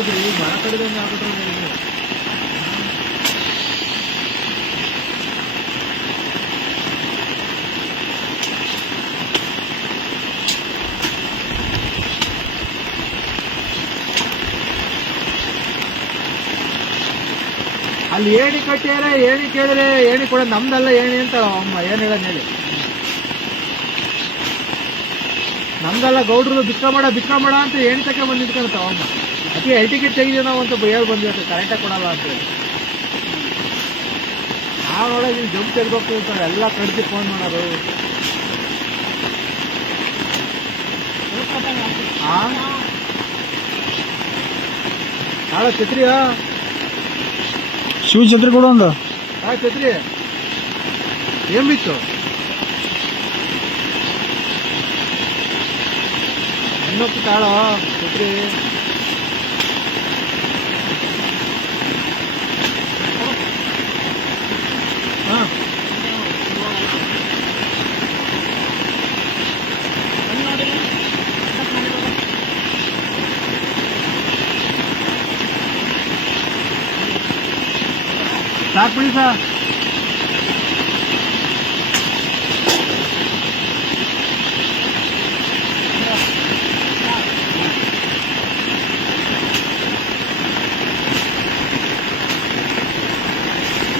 ಇದ್ರಿ ಮರ ಕಡಿದಂಗೆ ಆಗ್ಬಿಟ್ರೆ ನೀವು. ಅಲ್ಲಿ ಏಣಿ ಕಟ್ಟಿಯಾರೆ, ಏಣಿ ಕೇಳಿದ್ರೆ ಏಣಿ ಕೂಡ ನಮ್ದಲ್ಲ ಏಣಿ ಅಂತ ಅಮ್ಮ ಏನ್ ಹೇಳೋದು ಹೇಳಿ. ನಮ್ದೆಲ್ಲ ಗೌಡ್ರದ್ದು ಬಿಕ್ಕ ಮಾಡ ಅಂತ ಏಣಿ ತಕ್ಕ ಬಂದು ನಿಂತ್ಕೊಳ್ತಾವ ಅಮ್ಮ. ಅತಿ ಎಲ್ ಟಿಕೆಟ್ ತೆಗಿದೀವಿ ನಾವು ಅಂತ ಹೇಳಿ ಬಂದಿರುತ್ತೆ, ಕರೆಂಟಾಗಿ ಕೊಡಲ್ಲ ಅಂತ ಹೇಳಿ. ನಾವು ನೋಡೋದು ಇಲ್ಲಿ ಜಂಪ್ ತೆಗೆದೋಗ್ತಿರ್ತಾರೆ ಎಲ್ಲ ಕಡ್ದು ಫೋನ್ ಮಾಡೋರು. ನಾಳೆ ಛತ್ರಿಯಾ ಶಿವ ಛತ್ರಿ ಕೊಡು ಒಂದು. ಛತ್ರಿ ಏನ್ ಬಿತ್ತು ಇನ್ನೊತ್ತು ತಾಳ ಛತ್ರಿ. ಹಾ ಸಾಕು ಬಿಡಿ ಸರ್.